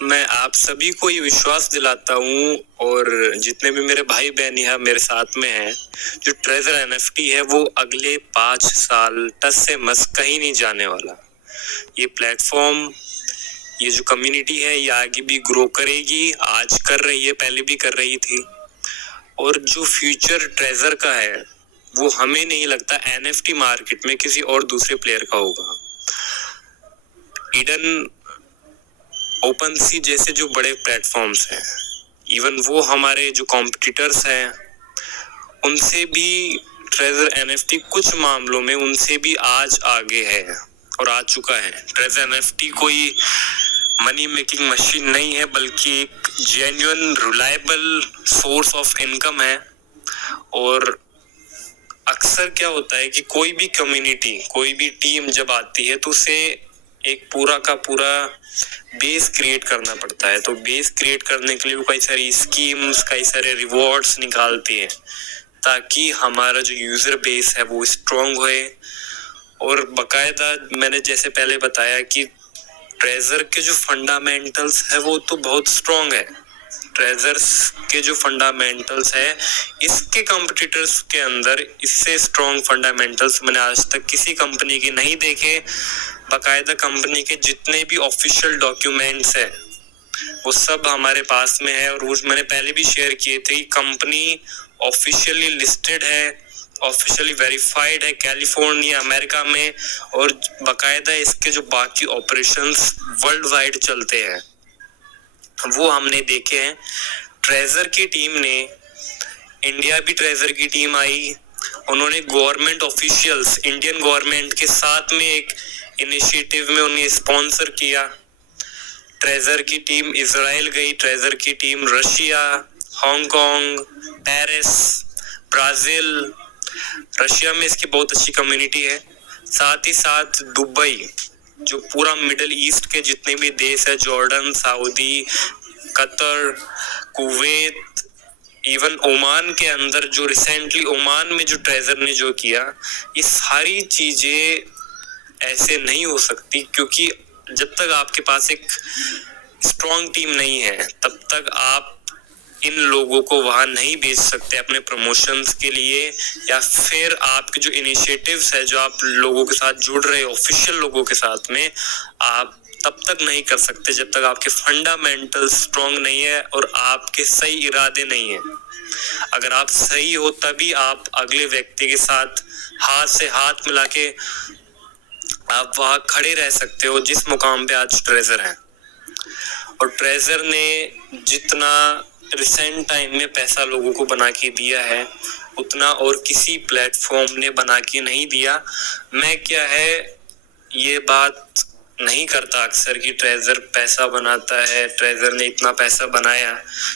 मैं आप सभी को ये विश्वास दिलाता हूँ और जितने भी मेरे भाई बहन यहाँ मेरे साथ में हैं, जो ट्रेजर एनएफटी है वो अगले 5 साल टस से मस कहीं नहीं जाने वाला। ये प्लेटफॉर्म, ये जो कम्युनिटी है ये आगे भी ग्रो करेगी, आज कर रही है, पहले भी कर रही थी। और जो फ्यूचर ट्रेजर का है वो हमें नहीं लगता एनएफटी मार्केट में किसी और दूसरे प्लेयर का होगा। ईडन, ओपन सी जैसे जो बड़े प्लेटफॉर्म्स हैं, इवन वो हमारे जो कॉम्पिटिटर्स हैं उनसे भी ट्रेजर एनएफटी कुछ मामलों में उनसे भी आज आगे है और आ चुका है। ट्रेजर एनएफटी कोई मनी मेकिंग मशीन नहीं है, बल्कि एक genuine reliable source of income है। और अक्सर क्या होता है कि कोई भी कम्युनिटी, कोई भी टीम जब आती है तो उसे एक पूरा का पूरा बेस क्रिएट करना पड़ता है। तो बेस क्रिएट करने के लिए वो कई सारी स्कीम्स, कई सारे रिवॉर्ड्स निकालती है ताकि हमारा जो यूजर बेस है वो स्ट्रांग होए। और बकायदा मैंने जैसे पहले बताया कि ट्रेजर के जो फंडामेंटल्स है वो तो बहुत स्ट्रांग है। ट्रेजर्स के जो फंडामेंटल्स है, इसके कॉम्पिटिटर्स के अंदर इससे स्ट्रांग फंडामेंटल्स मैंने आज तक किसी कंपनी के नहीं देखे। बकायदा कंपनी के जितने भी ऑफिशियल डॉक्यूमेंट्स है वो सब हमारे पास में है और वो मैंने पहले भी शेयर किए थे। कंपनी ऑफिशियली लिस्टेड है, ऑफिशियली वेरीफाइड है कैलिफोर्निया अमेरिका में, और बकायदा इसके जो बाकी ऑपरेशंस वर्ल्ड वाइड चलते हैं वो हमने देखे हैं। ट्रेजर की टीम ने, इंडिया भी ट्रेजर की टीम आई, उन्होंने गवर्नमेंट ऑफिशियल्स, इंडियन गवर्नमेंट के साथ में एक इनिशिएटिव में उन्हें स्पॉन्सर किया। ट्रेजर की टीम इजराइल गई, ट्रेजर की team Russia, Hong Kong, Paris, Brazil. Russia में इसकी बहुत अच्छी कम्युनिटी है। साथ ही साथ दुबई, जो पूरा मिडिल ईस्ट के जितने भी देश है, Jordan, Saudi, Qatar, Kuwait, even Oman के अंदर जो रिसेंटली ओमान में जो ट्रेजर ने जो किया, ये सारी चीजें ऐसे नहीं हो सकती क्योंकि जब तक आपके पास एक स्ट्रॉन्ग टीम नहीं है तब तक आप इन लोगों को वहां नहीं भेज सकते अपने प्रमोशंस के लिए, या फिर आपके जो इनिशिएटिव्स है, जो आप लोगों के साथ जुड़ रहे ऑफिशियल लोगों के साथ में, आप तब तक नहीं कर सकते जब तक आपके फंडामेंटल स्ट्रॉन्ग नहीं है और आपके सही इरादे नहीं है। अगर आप सही हो तभी आप अगले व्यक्ति के साथ हाथ से हाथ मिला के आप वहां खड़े रह सकते हो जिस मुकाम पे आज ट्रेजर है। और ट्रेजर ने जितना रिसेंट टाइम में पैसा लोगों को बना के दिया है उतना और किसी प्लेटफॉर्म ने बना के नहीं दिया। मैं क्या है ये बात नहीं करता अक्सर कि ट्रेजर पैसा बनाता है, ट्रेजर ने इतना पैसा बनाया,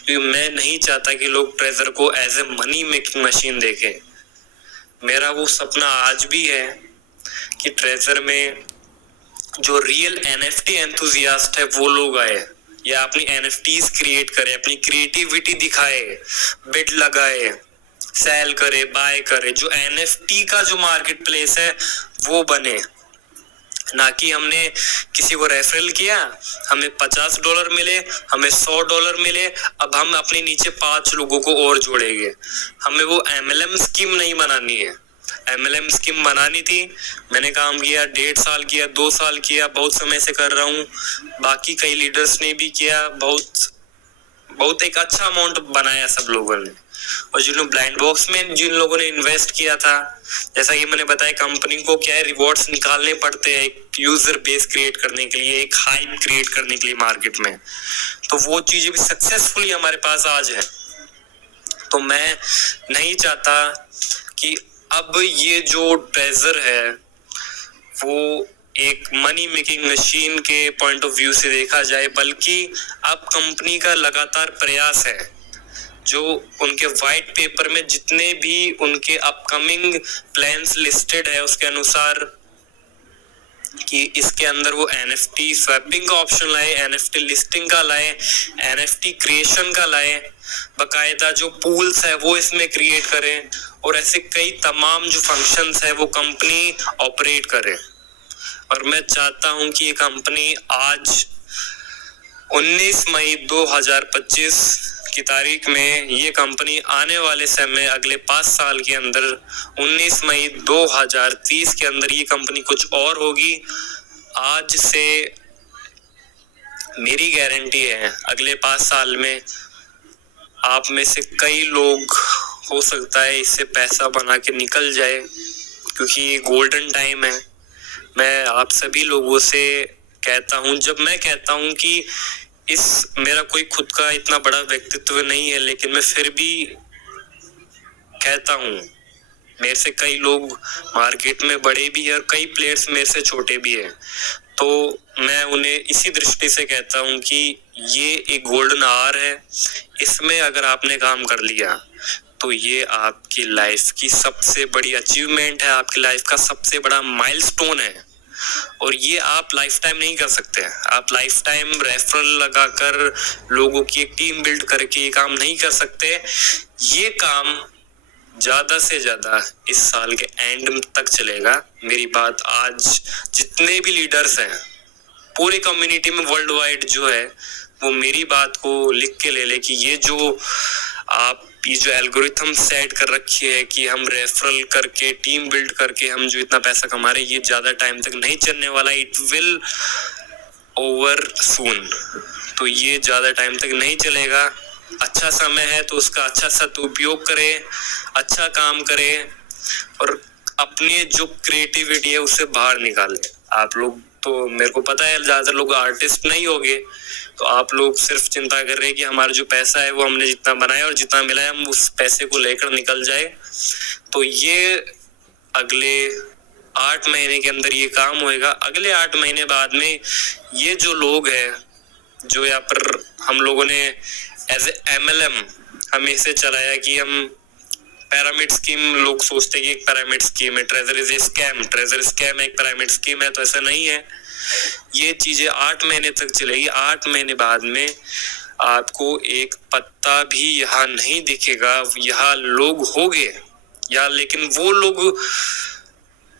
क्योंकि मैं नहीं चाहता कि लोग ट्रेजर को as a money making machine देखें। मेरा वो सपना आज भी है कि ट्रेजर में जो रियल एनएफटी एंथुजियास्ट है वो लोग आए, या अपनी एनएफटीज क्रिएट करे, अपनी क्रिएटिविटी दिखाए, बिड लगाए, सेल करे, बाय करे, जो एनएफटी का जो मार्केट प्लेस है वो बने। ना कि हमने किसी को रेफरल किया, हमें $50 मिले, हमें $100 मिले, अब हम अपने नीचे 5 लोगों को और जोड़ेंगे। हमें वो एमएलएम स्कीम नहीं बनानी है। एमएलएम स्कीम बनानी थी, मैंने काम किया, 1.5 साल किया, 2 साल किया, बहुत समय से कर रहा हूँ, बाकी कई लीडर्स ने भी किया, बहुत एक अच्छा अमाउंट बनाया सब लोगों ने। और जिन्होंने ब्लाइंड बॉक्स में जिन लोगों ने इन्वेस्ट किया था, जैसा कि मैंने बताया, कंपनी को क्या है रिवॉर्ड्स निकालने पड़ते हैं एक यूजर बेस क्रिएट करने के लिए, एक हाइप क्रिएट करने के लिए मार्केट में, तो वो चीजें भी सक्सेसफुली हमारे पास आज है। तो मैं नहीं चाहता कि अब ये जो ट्रेजर है वो एक मनी मेकिंग मशीन के पॉइंट ऑफ व्यू से देखा जाए, बल्कि अब कंपनी का लगातार प्रयास है, जो उनके व्हाइट पेपर में जितने भी उनके अपकमिंग प्लान्स लिस्टेड है उसके अनुसार, कि इसके अंदर वो एनएफटी स्वैपिंग का ऑप्शन लाए, एनएफटी लिस्टिंग का लाए, एनएफटी क्रिएशन का लाए, बकायदा जो पूल्स है वो इसमें क्रिएट करें, और ऐसे कई तमाम जो फंक्शंस है वो कंपनी ऑपरेट करे। और मैं चाहता हूं कि ये कंपनी आज 19 मई 2025 की तारीख में ये कंपनी आने वाले समय अगले 5 साल के अंदर 19 मई 2030 के अंदर ये कंपनी कुछ और होगी। आज से मेरी गारंटी है अगले 5 साल में आप में से कई लोग हो सकता है इससे पैसा बना के निकल जाए, क्योंकि ये गोल्डन टाइम है। मैं आप सभी लोगों से कहता हूं, जब मैं कहता हूं कि मेरा कोई खुद का इतना बड़ा व्यक्तित्व नहीं है, लेकिन मैं फिर भी कहता हूं, मेरे से कई लोग मार्केट में बड़े भी है और कई प्लेयर्स मेरे से छोटे भी हैं, तो मैं उन्हें इसी दृष्टि से कहता हूं कि ये एक गोल्डन आवर है। इसमें अगर आपने काम कर लिया तो ये आपकी लाइफ की सबसे बड़ी अचीवमेंट है, आपकी लाइफ का सबसे बड़ा माइलस्टोन है। और ये आप लाइफ टाइम नहीं कर सकते। आप लाइफ टाइम रेफरल लगाकर लोगों की एक टीम बिल्ड करके ये काम नहीं कर सकते। ये काम ज्यादा से ज्यादा इस साल के एंड तक चलेगा। मेरी बात आज जितने भी लीडर्स हैं पूरी कम्युनिटी में वर्ल्ड वाइड जो है वो मेरी बात को लिख के ले ले कि ये जो एल्गोरिथम सेट कर रखी है कि हम रेफरल करके टीम बिल्ड करके हम जो इतना पैसा कमा रहे हैं, ये ज्यादा टाइम तक नहीं चलने वाला। It will over soon. तो ये ज्यादा टाइम तक नहीं चलेगा। अच्छा समय है तो उसका अच्छा सदुपयोग करें, अच्छा काम करें और अपनी जो क्रिएटिविटी है उससे बाहर निकालें। आप लोग तो मेरे को पता है ज्यादातर लोग आर्टिस्ट नहीं होंगे, तो आप लोग सिर्फ चिंता कर रहे हैं कि हमारा जो पैसा है वो हमने जितना बनाया और जितना मिला है हम उस पैसे को लेकर निकल जाए। तो ये अगले 8 महीने के अंदर ये काम होएगा। अगले 8 महीने बाद में ये जो लोग हैं, जो यहाँ पर हम लोगों ने एज ए MLM हमें से चलाया कि हम पिरामिड स्कीम, लोग सोचते हैं कि एक पिरामिड स्कीम है, treasure is a scam, treasure scam एक पिरामिड स्कीम है, तो ऐसा नहीं है। ये चीजें 8 महीने तक चलेगी। 8 महीने बाद में आपको एक पत्ता भी यहाँ नहीं दिखेगा। यहाँ लोग होंगे या, लेकिन वो लोग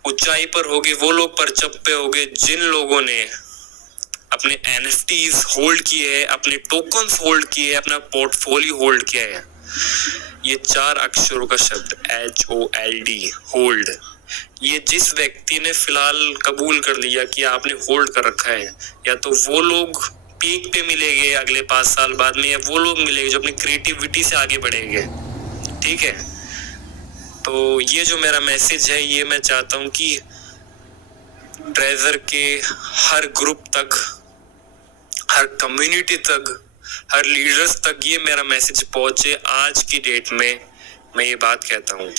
ऊंचाई पर होंगे, वो लोग परचम पे होंगे जिन लोगों ने अपने NFTs होल्ड किए हैं, अपने टोकन्स होल्ड किए हैं, अपना पोर्टफोलियो होल्ड किया है। ये 4 अक्षरों का शब्द HOLD, होल्ड। ये जिस व्यक्ति ने फिलहाल कबूल कर लिया कि आपने होल्ड कर रखा है, या तो वो लोग पीक पे मिलेंगे अगले 5 साल बाद में, या वो लोग मिलेंगे जो अपनी क्रिएटिविटी से आगे बढ़ेंगे। ठीक है, तो ये जो मेरा मैसेज है, ये मैं चाहता हूँ कि ट्रेजर के हर ग्रुप तक, हर कम्युनिटी तक, हर लीडर्स तक ये मेरा मैसेज पहुंचे। आज की डेट में मैं ये बात कहता हूँ।